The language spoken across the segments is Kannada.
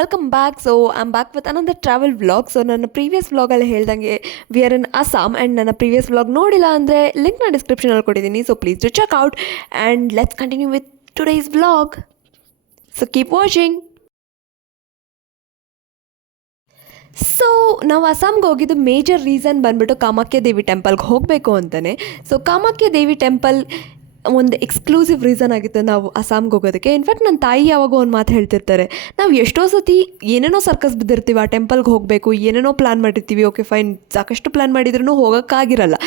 Welcome back. So I'm back with another travel vlog. So ನನ್ನ ಪ್ರೀವಿಯಸ್ ವ್ಲಾಗಲ್ಲಿ ಹೇಳ್ದಂಗೆ we are in Assam and ನನ್ನ ಪ್ರೀವಿಯಸ್ ವ್ಲಾಗ್ ನೋಡಿಲ್ಲ ಅಂದರೆ ಲಿಂಕ್ನ ಡಿಸ್ಕ್ರಿಪ್ಷನಲ್ಲಿ ಕೊಟ್ಟಿದ್ದೀನಿ. So please do check out and let's continue with today's vlog. So keep watching. So ನಾವು ಅಸ್ಸಾಂಗೆ ಹೋಗಿದ್ದು ಮೇಜರ್ ರೀಸನ್ ಬಂದ್ಬಿಟ್ಟು ಕಾಮಾಖ್ಯ ದೇವಿ ಟೆಂಪಲ್ಗೆ ಹೋಗಬೇಕು ಅಂತಲೇ. ಸೊ ಕಾಮಾಖ್ಯ ದೇವಿ ಟೆಂಪಲ್ ಒಂದು ಎಕ್ಸ್ಕ್ಲೂಸಿವ್ ರೀಸನ್ ಆಗಿತ್ತು ನಾವು ಅಸ್ಸಾಂಗೆ ಹೋಗೋದಕ್ಕೆ. ಇನ್ಫ್ಯಾಕ್ಟ್ ನನ್ನ ತಾಯಿ ಯಾವಾಗ ಒಂದು ಮಾತು ಹೇಳ್ತಿರ್ತಾರೆ, ನಾವು ಎಷ್ಟೋ ಸತಿ ಏನೇನೋ ಸರ್ಕಸ್ ಬಿದ್ದಿರ್ತೀವಿ, ಆ ಟೆಂಪಲ್ಗೆ ಹೋಗಬೇಕು ಏನೇನೋ ಪ್ಲ್ಯಾನ್ ಮಾಡಿರ್ತೀವಿ, ಓಕೆ ಫೈನ್, ಸಾಕಷ್ಟು ಪ್ಲ್ಯಾನ್ ಮಾಡಿದ್ರೂ ಹೋಗೋಕ್ಕಾಗಿರಲ್ಲ.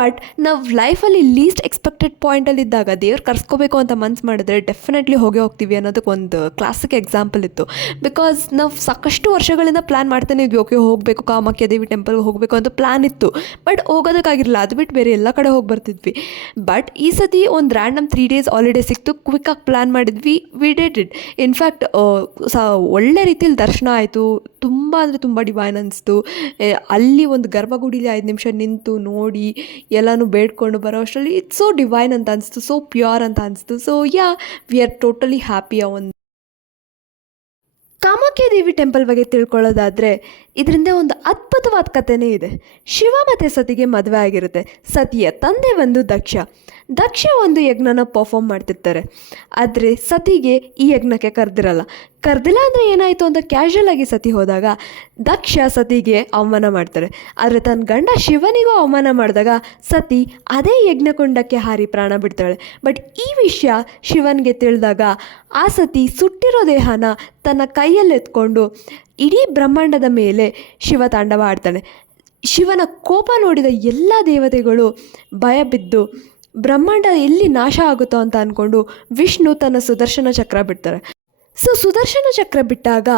ಬಟ್ ನಾವು ಲೈಫಲ್ಲಿ ಲೀಸ್ಟ್ ಎಕ್ಸ್ಪೆಕ್ಟೆಡ್ ಪಾಯಿಂಟಲ್ಲಿದ್ದಾಗ ದೇವ್ರು ಕರ್ಸ್ಕೋಬೇಕು ಅಂತ ಮನ್ಸು ಮಾಡಿದ್ರೆ ಡೆಫಿನೆಟ್ಲಿ ಹೋಗ್ತೀವಿ ಅನ್ನೋದಕ್ಕೆ ಒಂದು ಕ್ಲಾಸಿಕ್ ಎಕ್ಸಾಂಪಲ್ ಇತ್ತು. ಬಿಕಾಸ್ ನಾವು ಸಾಕಷ್ಟು ವರ್ಷಗಳಿಂದ ಪ್ಲ್ಯಾನ್ ಮಾಡ್ತಾನೆ ಇದ್ವಿ, ಓಕೆ ಹೋಗಬೇಕು ಕಾಮಾಖ್ಯ ದೇವಿ ಟೆಂಪಲ್ಗೆ ಹೋಗಬೇಕು ಅಂತ ಪ್ಲ್ಯಾನ್ ಇತ್ತು, ಬಟ್ ಹೋಗೋದಕ್ಕಾಗಿರಲಿಲ್ಲ. ಅದು ಬಿಟ್ಟು ಬೇರೆ ಎಲ್ಲ ಕಡೆ ಹೋಗಿ ಬರ್ತಿದ್ವಿ. ಬಟ್ ಈ ಸತಿ ಒಂದು ರ್ಯಾಂಡಮ್ 3 days ಹಾಲಿಡೇ ಸಿಕ್ತು, ಕ್ವಿಕ್ಕಾಗಿ ಪ್ಲ್ಯಾನ್ ಮಾಡಿದ್ವಿ, ವಿ ಡಿಡ್ ಇಟ್. ಇನ್ಫ್ಯಾಕ್ಟ್ ಒಳ್ಳೆ ರೀತಿಯಲ್ಲಿ ದರ್ಶನ ಆಯಿತು, ತುಂಬ ಅಂದರೆ ತುಂಬ ಡಿವೈನ್ ಅನಿಸ್ತು. ಅಲ್ಲಿ ಒಂದು ಗರ್ಭಗುಡಿಲಿ 5 ನಿಮಿಷ ನಿಂತು ನೋಡಿ ಎಲ್ಲನೂ ಬೇಡ್ಕೊಂಡು ಬರೋ ಅಷ್ಟರಲ್ಲಿ ಇಟ್ಸ್ ಸೋ ಡಿವೈನ್ ಅಂತ ಅನಿಸ್ತು, ಸೋ ಪ್ಯೂರ್ ಅಂತ ಅನಿಸ್ತು. So yeah, we are totally happy. ಒಂದು ಕಾಮಾಖ್ಯ ದೇವಿ ಟೆಂಪಲ್ ಬಗ್ಗೆ ತಿಳ್ಕೊಳ್ಳೋದಾದರೆ ಇದರಿಂದ ಒಂದು ಅದ್ಭುತವಾದ ಕಥೆನೇ ಇದೆ. ಶಿವ ಮತ್ತು ಸತಿಗೆ ಮದುವೆ ಆಗಿರುತ್ತೆ. ಸತಿಯ ತಂದೆ ಒಂದು ದಕ್ಷ ಒಂದು ಯಜ್ಞನ ಪರ್ಫಾರ್ಮ್ ಮಾಡ್ತಿರ್ತಾರೆ. ಆದರೆ ಸತಿಗೆ ಈ ಯಜ್ಞಕ್ಕೆ ಕರೆದಿಲ್ಲ ಅಂದರೆ ಏನಾಯಿತು ಅಂತ ಕ್ಯಾಶುವಲ್ ಆಗಿ ಸತಿ ಹೋದಾಗ ದಕ್ಷ ಸತಿಗೆ ಅವಮಾನ ಮಾಡ್ತಾರೆ. ಆದರೆ ತನ್ನ ಗಂಡ ಶಿವನಿಗೂ ಅವಮಾನ ಮಾಡಿದಾಗ ಸತಿ ಅದೇ ಯಜ್ಞಕುಂಡಕ್ಕೆ ಹಾರಿ ಪ್ರಾಣ ಬಿಡ್ತಾಳೆ. ಬಟ್ ಈ ವಿಷಯ ಶಿವನಿಗೆ ತಿಳಿದಾಗ ಆ ಸತಿ ಸುಟ್ಟಿರೋ ದೇಹನ ತನ್ನ ಕೈಯಲ್ಲಿ ಎತ್ಕೊಂಡು ಇಡೀ ಬ್ರಹ್ಮಾಂಡದ ಮೇಲೆ ಶಿವ ತಾಂಡವ ಆಡ್ತಾನೆ. ಶಿವನ ಕೋಪ ನೋಡಿದ ಎಲ್ಲ ದೇವತೆಗಳು ಭಯ ಬಿದ್ದು ಬ್ರಹ್ಮಾಂಡ ಎಲ್ಲಿ ನಾಶ ಆಗುತ್ತೋ ಅಂತ ಅಂದ್ಕೊಂಡು ವಿಷ್ಣು ತನ್ನ ಸುದರ್ಶನ ಚಕ್ರ ಬಿಡ್ತಾರೆ. ಸೊ ಸುದರ್ಶನ ಚಕ್ರ ಬಿಟ್ಟಾಗ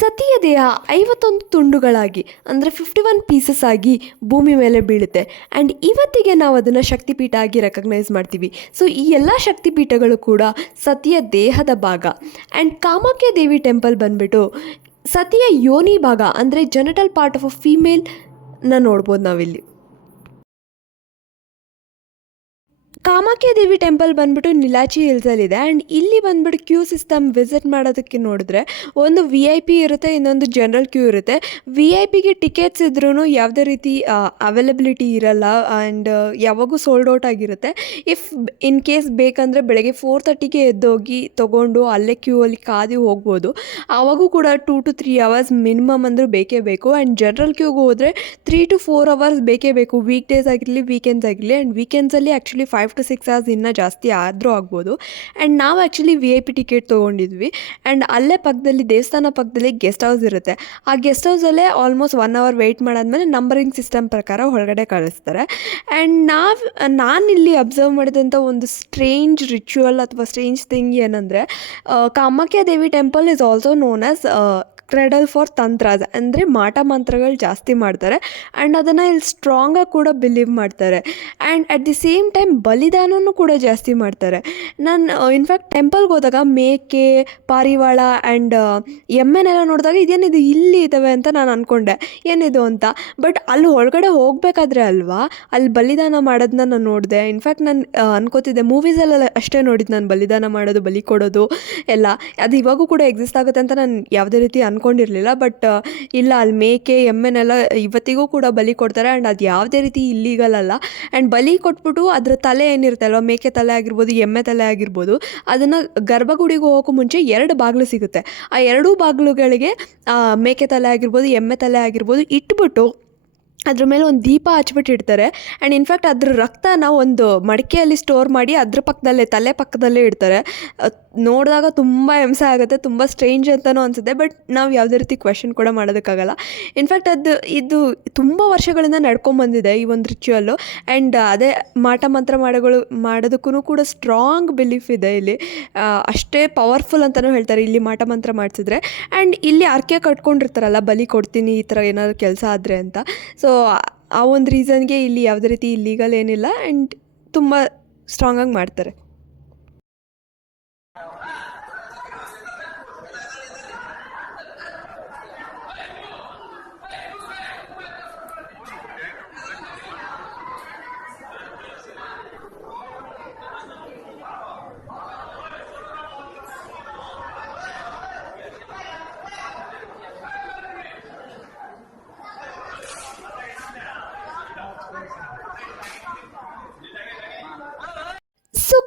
ಸತಿಯ ದೇಹ 51 ತುಂಡುಗಳಾಗಿ ಅಂದರೆ 51 ಪೀಸಸ್ ಆಗಿ ಭೂಮಿ ಮೇಲೆ ಬೀಳುತ್ತೆ. ಆ್ಯಂಡ್ ಇವತ್ತಿಗೆ ನಾವು ಅದನ್ನು ಶಕ್ತಿಪೀಠ ಆಗಿ ರೆಕಗ್ನೈಸ್ ಮಾಡ್ತೀವಿ. ಸೊ ಈ ಎಲ್ಲ ಶಕ್ತಿಪೀಠಗಳು ಕೂಡ ಸತಿಯ ದೇಹದ ಭಾಗ. ಆ್ಯಂಡ್ ಕಾಮಾಖ್ಯ ದೇವಿ ಟೆಂಪಲ್ ಬಂದುಬಿಟ್ಟು ಸತಿಯ ಯೋನಿ ಭಾಗ ಅಂದರೆ ಜೆನಿಟಲ್ ಪಾರ್ಟ್ ಆಫ್ ಅ ಫೀಮೇಲ್ನ ನೋಡ್ಬೋದು ನಾವಿಲ್ಲಿ. ಕಾಮಾಖ್ಯ ದೇವಿ ಟೆಂಪಲ್ ಬಂದ್ಬಿಟ್ಟು ನಿಲಾಚಿ ಹಿಲ್ಸಲ್ಲಿದೆ. ಆ್ಯಂಡ್ ಇಲ್ಲಿ ಬಂದ್ಬಿಟ್ಟು ಕ್ಯೂ ಸಿಸ್ಟಮ್ ವಿಸಿಟ್ ಮಾಡೋದಕ್ಕೆ ನೋಡಿದ್ರೆ ಒಂದು VIP ಇರುತ್ತೆ, ಇನ್ನೊಂದು ಜನರಲ್ ಕ್ಯೂ ಇರುತ್ತೆ. VIP ಟಿಕೆಟ್ಸ್ ಇದ್ರೂ ಯಾವುದೇ ರೀತಿ ಅವೈಲಬಿಲಿಟಿ ಇರಲ್ಲ ಆ್ಯಂಡ್ ಯಾವಾಗೂ ಸೋಲ್ಡ್ ಔಟ್ ಆಗಿರುತ್ತೆ. ಇಫ್ ಇನ್ ಕೇಸ್ ಬೇಕಂದರೆ ಬೆಳಗ್ಗೆ 4:30ಗೆ ಎದ್ದೋಗಿ ತೊಗೊಂಡು ಅಲ್ಲೇ ಕ್ಯೂ ಅಲ್ಲಿ ಕಾದು ಹೋಗ್ಬೋದು. ಆವಾಗೂ ಕೂಡ 2 to 3 hours ಮಿನಿಮಮ್ ಅಂದರೂ ಬೇಕೇ ಬೇಕು. ಆ್ಯಂಡ್ ಜನರಲ್ ಕ್ಯೂಗೆ ಹೋದರೆ 3 to 4 hours ಬೇಕೇ ಬೇಕು, ವೀಕ್ ಡೇಸ್ ಆಗಿರಲಿ ವೀಕೆಂಡ್ಸ್ ಆಗಿರಲಿ. ಆ್ಯಂಡ್ ವೀಕೆಂಡ್ಸಲ್ಲಿ ಆ್ಯಕ್ಚುಲಿ 5 to 6 hours ಇನ್ನೂ ಜಾಸ್ತಿ ಆದರೂ ಆಗ್ಬೋದು. ಆ್ಯಂಡ್ ನಾವು ಆ್ಯಕ್ಚುಲಿ VIP ಟಿಕೆಟ್ ತೊಗೊಂಡಿದ್ವಿ. ಆ್ಯಂಡ್ ಅಲ್ಲೇ ಪಕ್ಕದಲ್ಲಿ ದೇವಸ್ಥಾನ ಪಕ್ಕದಲ್ಲಿ ಗೆಸ್ಟ್ ಹೌಸ್ ಇರುತ್ತೆ. ಆ ಗೆಸ್ಟ್ ಹೌಸಲ್ಲೇ ಆಲ್ಮೋಸ್ಟ್ 1 hour ವೆಯ್ಟ್ ಮಾಡಾದ್ಮೇಲೆ ನಂಬರಿಂಗ್ ಸಿಸ್ಟಮ್ ಪ್ರಕಾರ ಹೊರಗಡೆ ಕಳಿಸ್ತಾರೆ. ಆ್ಯಂಡ್ ನಾನಿಲ್ಲಿ ಅಬ್ಸರ್ವ್ ಮಾಡಿದಂಥ ಒಂದು ಸ್ಟ್ರೇಂಜ್ ರಿಚುವಲ್ ಅಥವಾ ಸ್ಟ್ರೇಂಜ್ ಥಿಂಗ್ ಏನಂದರೆ, Kamakhya Devi temple is also known as cradle for tantras, ಅಂದರೆ ಮಾಟ ಮಂತ್ರಗಳು ಜಾಸ್ತಿ ಮಾಡ್ತಾರೆ. ಆ್ಯಂಡ್ ಅದನ್ನು ಇಲ್ಲಿ ಸ್ಟ್ರಾಂಗಾಗಿ ಕೂಡ ಬಿಲೀವ್ ಮಾಡ್ತಾರೆ. And at the same time ಬಲಿದಾನನೂ ಕೂಡ ಜಾಸ್ತಿ ಮಾಡ್ತಾರೆ. ನಾನು ಇನ್ಫ್ಯಾಕ್ಟ್ ಟೆಂಪಲ್ಗೆ ಹೋದಾಗ ಮೇಕೆ, ಪಾರಿವಾಳ ಆ್ಯಂಡ್ ಎಮ್ಮೆನೆಲ್ಲ ನೋಡಿದಾಗ ಇದೇನಿದು ಇಲ್ಲಿ ಇದ್ದಾವೆ ಅಂತ ನಾನು ಅಂದ್ಕೊಂಡೆ, ಏನಿದು ಅಂತ. ಬಟ್ ಅಲ್ಲಿ ಒಳಗಡೆ ಹೋಗಬೇಕಾದ್ರೆ ಅಲ್ವಾ ಅಲ್ಲಿ ಬಲಿದಾನ ಮಾಡೋದನ್ನ ನಾನು ನೋಡಿದೆ. ಇನ್ಫ್ಯಾಕ್ಟ್ ನಾನು ಅನ್ಕೋತಿದ್ದೆ, ಮೂವೀಸಲ್ಲೆಲ್ಲ ಅಷ್ಟೇ ನೋಡಿದ್ದು ನಾನು ಬಲಿದಾನ ಮಾಡೋದು, ಬಲಿ ಕೊಡೋದು ಎಲ್ಲ. ಅದು ಇವಾಗೂ ಕೂಡ ಎಕ್ಸಿಸ್ಟ್ ಆಗುತ್ತೆ ಅಂತ ನಾನು ಯಾವುದೇ ರೀತಿ ಅಂದ್ಕೊಂಡಿರಲಿಲ್ಲ. ಬಟ್ ಇಲ್ಲ, ಅಲ್ಲಿ ಮೇಕೆ ಎಮ್ಮೆನೆಲ್ಲ ಇವತ್ತಿಗೂ ಕೂಡ ಬಲಿ ಕೊಡ್ತಾರೆ. ಆ್ಯಂಡ್ ಅದು ಯಾವುದೇ ರೀತಿ ಇಲ್ಲೀಗಲ್ ಅಲ್ಲ. ಆ್ಯಂಡ್ ಬಲಿ ಕೊಟ್ಬಿಟ್ಟು ಅದರ ತಲೆ ಏನಿರುತ್ತೆ ಅಲ್ವ, ಮೇಕೆ ತಲೆ ಆಗಿರ್ಬೋದು, ಎಮ್ಮೆ ತಲೆ ಆಗಿರ್ಬೋದು, ಅದನ್ನು ಗರ್ಭಗುಡಿಗೆ ಹೋಗೋಕ್ಕೂ ಮುಂಚೆ 2 ಬಾಗಿಲು ಸಿಗುತ್ತೆ. ಆ 2 ಬಾಗಿಲುಗಳಿಗೆ ಮೇಕೆ ತಲೆ ಆಗಿರ್ಬೋದು, ಎಮ್ಮೆ ತಲೆ ಆಗಿರ್ಬೋದು ಇಟ್ಬಿಟ್ಟು ಅದ್ರ ಮೇಲೆ ಒಂದು ದೀಪ ಹಚ್ಬಿಟ್ಟು ಇಡ್ತಾರೆ. ಆ್ಯಂಡ್ ಇನ್ಫ್ಯಾಕ್ಟ್ ಅದ್ರ ರಕ್ತನ ಒಂದು ಮಡಿಕೆಯಲ್ಲಿ ಸ್ಟೋರ್ ಮಾಡಿ ಅದ್ರ ಪಕ್ಕದಲ್ಲೇ ತಲೆ ಪಕ್ಕದಲ್ಲೇ ಇಡ್ತಾರೆ. ನೋಡಿದಾಗ ತುಂಬ ಹಿಂಸೆ ಆಗುತ್ತೆ, ತುಂಬ ಸ್ಟ್ರೇಂಜ್ ಅಂತಲೂ ಅನಿಸುತ್ತೆ. ಬಟ್ ನಾವು ಯಾವುದೇ ರೀತಿ ಕ್ವೆಶನ್ ಕೂಡ ಮಾಡೋದಕ್ಕಾಗಲ್ಲ. ಇನ್ಫ್ಯಾಕ್ಟ್ ಇದು ತುಂಬ ವರ್ಷಗಳಿಂದ ನಡ್ಕೊಂಬಂದಿದೆ ಈ ಒಂದು ರಿಚುವಲ್ಲು. ಆ್ಯಂಡ್ ಅದೇ ಮಾಟ ಮಂತ್ರ ಮಾಡೋದಕ್ಕೂ ಕೂಡ ಸ್ಟ್ರಾಂಗ್ ಬಿಲೀಫ್ ಇದೆ ಇಲ್ಲಿ. ಅಷ್ಟೇ ಪವರ್ಫುಲ್ ಅಂತಲೂ ಹೇಳ್ತಾರೆ ಇಲ್ಲಿ ಮಾಟ ಮಂತ್ರ ಮಾಡಿಸಿದ್ರೆ. ಆ್ಯಂಡ್ ಇಲ್ಲಿ ಅರ್ಕೆ ಕಟ್ಕೊಂಡಿರ್ತಾರಲ್ಲ, ಬಲಿ ಕೊಡ್ತೀನಿ ಈ ಥರ ಏನಾದರೂ ಕೆಲಸ ಆದರೆ ಅಂತ. ಸೊ ಆ ಒಂದು ರೀಸನ್ಗೆ ಇಲ್ಲಿ ಯಾವುದೇ ರೀತಿ ಇಲ್ಲೀಗಲ್ ಏನಿಲ್ಲ. ಆ್ಯಂಡ್ ತುಂಬ ಸ್ಟ್ರಾಂಗಾಗಿ ಮಾಡ್ತಾರೆ.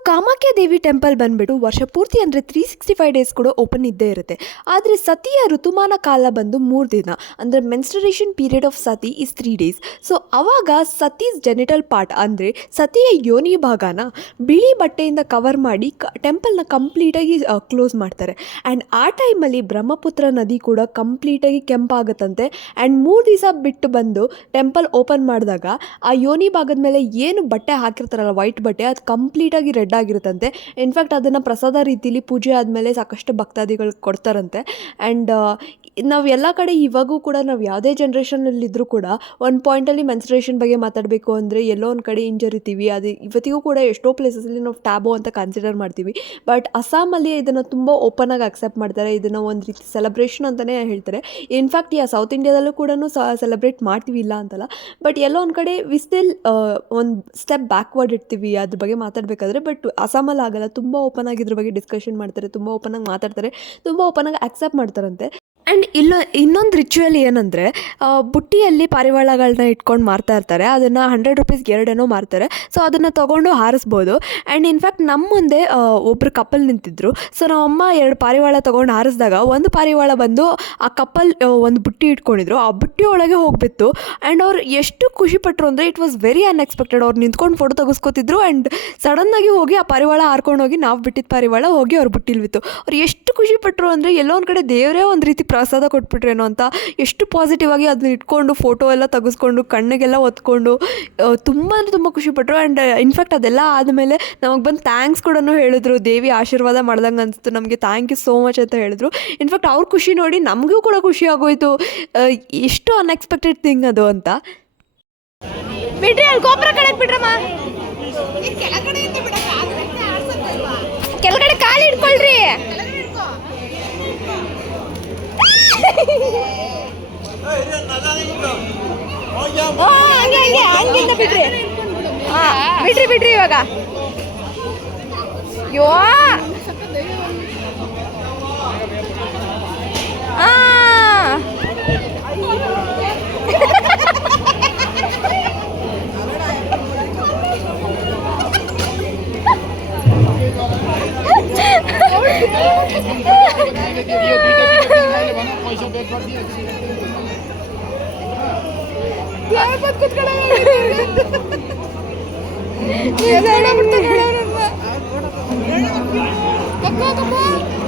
ಕಾಮಾಖ್ಯ ದೇವಿ ಟೆಂಪಲ್ ಬಂದ್ಬಿಟ್ಟು ವರ್ಷ ಪೂರ್ತಿ ಅಂದರೆ 365 ಡೇಸ್ ಕೂಡ ಓಪನ್ ಇದ್ದೇ ಇರುತ್ತೆ. ಆದರೆ ಸತಿಯ ಋತುಮಾನ ಕಾಲ ಬಂದು 3 ದಿನ, ಅಂದರೆ ಮೆನ್ಸ್ಟ್ರೇಷನ್ ಪೀರಿಯಡ್ ಆಫ್ ಸತಿ ಈಸ್ 3 ಡೇಸ್. ಸೊ ಅವಾಗ ಸತೀಸ್ ಜೆನಿಟಲ್ ಪಾರ್ಟ್ ಅಂದರೆ ಸತಿಯ ಯೋನಿ ಭಾಗನ ಬಿಳಿ ಬಟ್ಟೆಯಿಂದ ಕವರ್ ಮಾಡಿ ಟೆಂಪಲ್ನ ಕಂಪ್ಲೀಟಾಗಿ ಕ್ಲೋಸ್ ಮಾಡ್ತಾರೆ. ಆ್ಯಂಡ್ ಆ ಟೈಮಲ್ಲಿ ಬ್ರಹ್ಮಪುತ್ರ ನದಿ ಕೂಡ ಕಂಪ್ಲೀಟಾಗಿ ಕೆಂಪಾಗುತ್ತಂತೆ. ಆ್ಯಂಡ್ 3 ದಿವಸ ಬಿಟ್ಟು ಬಂದು ಟೆಂಪಲ್ ಓಪನ್ ಮಾಡಿದಾಗ ಆ ಯೋನಿ ಭಾಗದ ಮೇಲೆ ಏನು ಬಟ್ಟೆ ಹಾಕಿರ್ತಾರಲ್ಲ, ವೈಟ್ ಬಟ್ಟೆ, ಅದು ಕಂಪ್ಲೀಟಾಗಿ ರೆಡ್ ಆಗಿರುತ್ತಂತೆ. ಇನ್ಫ್ಯಾಕ್ಟ್ ಅದನ್ನು ಪ್ರಸಾದ ರೀತಿಲಿ ಪೂಜೆ ಆದಮೇಲೆ ಸಾಕಷ್ಟು ಭಕ್ತಾದಿಗಳು ಕೊಡ್ತಾರಂತೆ. ಆ್ಯಂಡ್ ನಾವು ಎಲ್ಲ ಕಡೆ ಇವಾಗೂ ಕೂಡ ನಾವು ಯಾವುದೇ ಜನ್ರೇಷನಲ್ಲಿದ್ದರೂ ಕೂಡ ಒಂದು ಪಾಯಿಂಟಲ್ಲಿ ಮೆನ್ಸ್ಟ್ರೇಷನ್ ಬಗ್ಗೆ ಮಾತಾಡಬೇಕು ಅಂದರೆ ಎಲ್ಲೋ ಒಂದು ಕಡೆ ಹಿಂಜರಿತೀವಿ. ಅದು ಇವತ್ತಿಗೂ ಕೂಡ ಎಷ್ಟೋ ಪ್ಲೇಸಸಲ್ಲಿ ನಾವು ಟ್ಯಾಬು ಅಂತ ಕನ್ಸಿಡರ್ ಮಾಡ್ತೀವಿ. ಬಟ್ ಅಸ್ಸಾಮಲ್ಲಿ ಇದನ್ನು ತುಂಬ ಓಪನಾಗಿ ಅಕ್ಸೆಪ್ಟ್ ಮಾಡ್ತಾರೆ. ಇದನ್ನು ಒಂದು ರೀತಿ ಸೆಲೆಬ್ರೇಷನ್ ಅಂತಲೇ ಹೇಳ್ತಾರೆ. ಇನ್ಫ್ಯಾಕ್ಟ್ ಸೌತ್ ಇಂಡಿಯಾದಲ್ಲೂ ಕೂಡ ಸೆಲೆಬ್ರೇಟ್ ಮಾಡ್ತೀವಿ, ಇಲ್ಲ ಅಂತಲ್ಲ. ಬಟ್ ಎಲ್ಲೋ ಒಂದು ಕಡೆ ವಿ ಸ್ಟಿಲ್ ಒಂದು ಸ್ಟೆಪ್ ಬ್ಯಾಕ್ವರ್ಡ್ ಇಡ್ತೀವಿ ಅದ್ರ ಬಗ್ಗೆ ಮಾತಾಡಬೇಕಾದ್ರೆ. ಬಟ್ ಅಸ್ಸಾಮಲ್ಲಿ ಆಗಲ್ಲ, ತುಂಬ ಓಪನ್ ಆಗಿ ಇದ್ರ ಬಗ್ಗೆ ಡಿಸ್ಕಷನ್ ಮಾಡ್ತಾರೆ, ತುಂಬ ಓಪನಾಗಿ ಮಾತಾಡ್ತಾರೆ, ತುಂಬ ಓಪನಾಗಿ ಅಕ್ಸೆಪ್ಟ್ ಮಾಡ್ತಾರಂತೆ. ಆ್ಯಂಡ್ ಇನ್ನೊಂದು ರಿಚುವಲ್ ಏನಂದರೆ, ಬುಟ್ಟಿಯಲ್ಲಿ ಪಾರಿವಾಳಗಳನ್ನ ಇಟ್ಕೊಂಡು ಮಾರ್ತಾ ಇರ್ತಾರೆ. ಅದನ್ನು 100 ರೂಪೀಸ್ಗೆ 2 ಮಾರ್ತಾರೆ. ಸೊ ಅದನ್ನು ತೊಗೊಂಡು ಹಾರಿಸ್ಬೋದು. ಆ್ಯಂಡ್ ಇನ್ಫ್ಯಾಕ್ಟ್ ನಮ್ಮ ಮುಂದೆ ಒಬ್ಬರು ಕಪಲ್ ನಿಂತಿದ್ದರು. ಸೊ ನಮ್ಮಮ್ಮ 2 ಪಾರಿವಾಳ ತೊಗೊಂಡು ಹಾರಿಸಿದಾಗ ಒಂದು ಪಾರಿವಾಳ ಬಂದು ಆ ಕಪಲ್ ಒಂದು ಬುಟ್ಟಿ ಇಟ್ಕೊಂಡಿದ್ರು, ಆ ಬುಟ್ಟಿ ಒಳಗೆ ಹೋಗಿಬಿತ್ತು. ಆ್ಯಂಡ್ ಅವ್ರು ಎಷ್ಟು ಖುಷಿಪಟ್ಟರು ಅಂದರೆ ಇಟ್ ವಾಸ್ ವೆರಿ ಅನ್ಎಕ್ಸ್ಪೆಕ್ಟೆಡ್. ಅವ್ರು ನಿಂತ್ಕೊಂಡು ಫೋಟೋ ತೆಗೆಸ್ಕೊತಿದ್ರು. ಆ್ಯಂಡ್ ಸಡನ್ನಾಗಿ ಹೋಗಿ ಆ ಪಾರಿವಾಳ ಹಾರ್ಕೊಂಡೋಗಿ ನಾವು ಬಿಟ್ಟಿದ್ದ ಪಾರಿವಾಳ ಹೋಗಿ ಅವ್ರು ಬುಟ್ಟಿಲ್ವಿತ್ತು. ಅವ್ರು ಎಷ್ಟು ಖುಷಿಪಟ್ಟರು ಅಂದರೆ ಎಲ್ಲೋ ಒಂದು ಕಡೆ ದೇವರೇ ಒಂದು ರೀತಿ ಪ್ರಸಾದ ಕೊಟ್ಬಿಟ್ರೇನೋ ಅಂತ ಎಷ್ಟು ಪಾಸಿಟಿವ್ ಆಗಿ ಅದನ್ನ ಇಟ್ಕೊಂಡು ಫೋಟೋ ಎಲ್ಲ ತೆಗೆಸ್ಕೊಂಡು ಕಣ್ಣಿಗೆಲ್ಲ ಒತ್ಕೊಂಡು ತುಂಬ ಅಂದರೆ ತುಂಬ ಖುಷಿಪಟ್ಟರು. ಆ್ಯಂಡ್ ಇನ್ಫ್ಯಾಕ್ಟ್ ಅದೆಲ್ಲ ಆದಮೇಲೆ ನಮಗೆ ಬಂದು ಥ್ಯಾಂಕ್ಸ್ ಕೂಡ ಹೇಳಿದ್ರು. ದೇವಿ ಆಶೀರ್ವಾದ ಮಾಡ್ದಂಗೆ ಅನಿಸ್ತು ನಮಗೆ, ಥ್ಯಾಂಕ್ ಯು ಸೋ ಮಚ್ ಅಂತ ಹೇಳಿದ್ರು. ಇನ್ಫ್ಯಾಕ್ಟ್ ಅವ್ರ ಖುಷಿ ನೋಡಿ ನಮಗೂ ಕೂಡ ಖುಷಿ ಆಗೋಯ್ತು. ಎಷ್ಟು ಅನ್ಎಕ್ಸ್ಪೆಕ್ಟೆಡ್ ಥಿಂಗ್ ಅದು ಅಂತ. ಬಿಡ್ರಿ ಅಲ್ಲಿ ಗೋಪುರ ಕಡೆ ಬಿಡ್ರಮ್ಮ, ಕೆಳಗಡೆ ಕಾಲು ಇಟ್ಕೊಳ್ರಿ. ಹಂಗಿಂದ ಬಿಡ್ರಿ. ಬಿಡ್ರಿ ಇವಾಗ. ಯೋ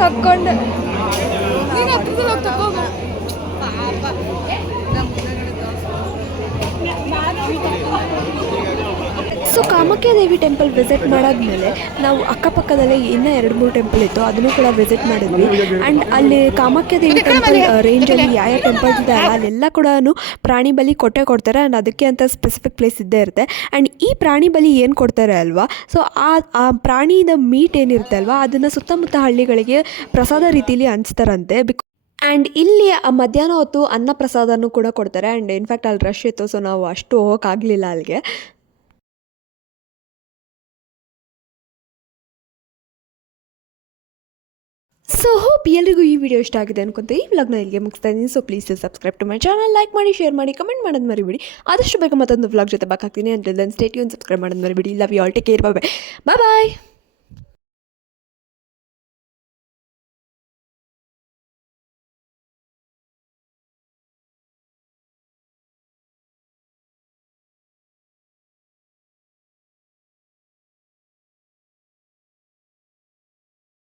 ತಕ್ಕೊಂಡು so Kamakhya Devi temple visit ಮಾಡಾದ್ಮೇಲೆ ನಾವು ಅಕ್ಕಪಕ್ಕದಲ್ಲೇ ಇನ್ನೂ 2-3 ಟೆಂಪಲ್ ಇತ್ತು, ಅದನ್ನು ಕೂಡ ವಿಸಿಟ್ ಮಾಡಿದ್ವಿ. ಆ್ಯಂಡ್ ಅಲ್ಲಿ ಕಾಮಾಖ್ಯ ದೇವಿ ಟೆಂಪಲ್ ರೇಂಜಲ್ಲಿ ಯಾವ ಟೆಂಪಲ್ಸ್ ಇದೆ ಅಲ್ಲೆಲ್ಲ ಕೂಡ ಪ್ರಾಣಿ ಬಲಿ ಕೊಡ್ತಾರೆ. ಆ್ಯಂಡ್ ಅದಕ್ಕೆ ಅಂತ ಸ್ಪೆಸಿಫಿಕ್ ಪ್ಲೇಸ್ ಇದ್ದೇ ಇರುತ್ತೆ. ಆ್ಯಂಡ್ ಈ ಪ್ರಾಣಿ ಬಲಿ ಏನು ಕೊಡ್ತಾರೆ ಅಲ್ವಾ, ಸೊ ಆ ಪ್ರಾಣಿದ ಮೀಟ್ ಏನಿರುತ್ತೆ ಅಲ್ವಾ, ಅದನ್ನು ಸುತ್ತಮುತ್ತ ಹಳ್ಳಿಗಳಿಗೆ ಪ್ರಸಾದ ರೀತಿಯಲ್ಲಿ ಹಂಚ್ತಾರಂತೆ. ಆ್ಯಂಡ್ ಇಲ್ಲಿ ಮಧ್ಯಾಹ್ನ ಹೊತ್ತು ಅನ್ನ ಪ್ರಸಾದನೂ ಕೂಡ ಕೊಡ್ತಾರೆ. ಆ್ಯಂಡ್ ಇನ್ಫ್ಯಾಕ್ಟ್ ಅಲ್ಲಿ ರಶ್ ಇತ್ತು, ಸೊ ನಾವು ಅಷ್ಟು ಹೋಗೋಕ್ಕಾಗಲಿಲ್ಲ ಅಲ್ಲಿಗೆ. ಸೊ ಹೋಪ್ ಎಲ್ರಿಗೂ ಈ ವಿಡಿಯೋ ಇಷ್ಟ ಆಗಿದೆ ಅನ್ಕೊಂತ ಈ ವ್ಲಾಗ್ನ ಇಲ್ಲಿಗೆ ಮುಗಿಸ್ತಾ ಇದ್ದೀನಿ. So please subscribe to my channel, like ಮಾಡಿ, ಶೇರ್ ಮಾಡಿ, ಕಮೆಂಟ್ ಮಾಡೋದು ಮರಿಬೇಡಿ. ಆದಷ್ಟು ಬೇಗ ಮತ್ತೊಂದು ವ್ಲಾಗ್ ಜೊತೆ ಬಾಕಾಗ್ತೀನಿ. ಅಂದರೆ ದೆನ್ ಸ್ಟೇ ಟ್ಯೂನ್, ಸಬ್ಸ್ಕ್ರೈಬ್ ಮಾಡೋದು ಮರಿಬೇಡಿ. Love you all, take care, bye bye.